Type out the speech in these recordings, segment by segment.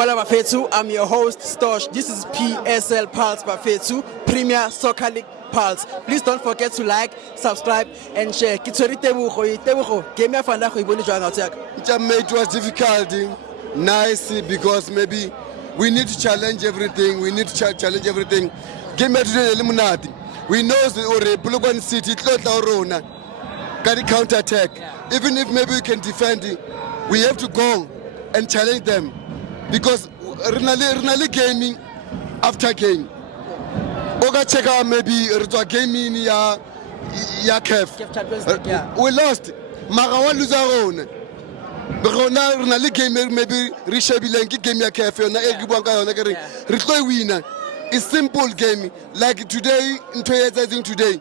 Hola Bafethu, I'm your host Stosh. This is PSL Pulse Bafethu, Premier Soccer League Pulse. Please don't forget to like, subscribe and share. Kitori Tebucho, game ya fanda go ibone jwang out yak. It was difficult, nice because maybe we need to challenge everything. We need to challenge everything. Game ya today eliminati. We know the Bulugwan City tlotla rona. Got the counter attack. Even if maybe we can defend it, we have to go and challenge them because really gaming after game. Oga check out maybe it's gaming ya CAF. We lost. Marawa lose our own. Really game maybe reshabilenki game ya CAF na egibwanga yona ke re tlo winner. It's simple game like today into exercising today.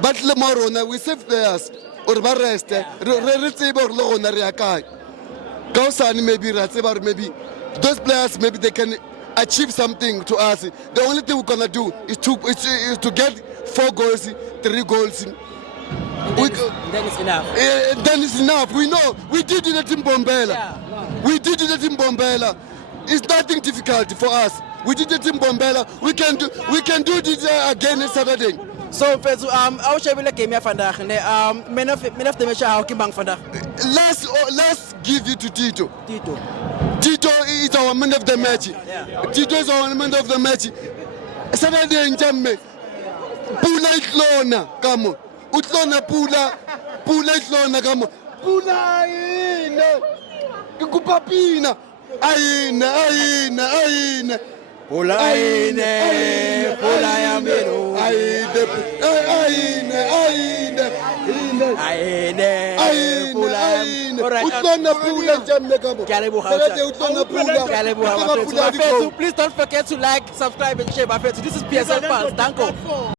But tomorrow we save players or ba rest re tsebe gore le gona re ya kae ka osane maybe ra tseba maybe those players maybe they can achieve something to us. The only thing we're gonna do is to get 4 goals, 3 goals. Then it's enough. Then it's enough. We know we did it at Mbombela. We did it at Mbombela. It's nothing difficult for us. We did it in Mbombela. We can do this again on Saturday. So Fethu, how shall we game ya fanda? Men of the match how kimbang fanda. Let's give it to Tito. Tito is our man of the match. Tito is our man of the match. Saturday in Jamme. Pula itlona, come on. Utlona pula itlona, come on. Pula ina. Kupapina. Aina. Pula ya mero. Aine. Utlona pula Jamme, come on. Please don't forget to like, subscribe and share Bafethu. This is PSL Pulse. Danko.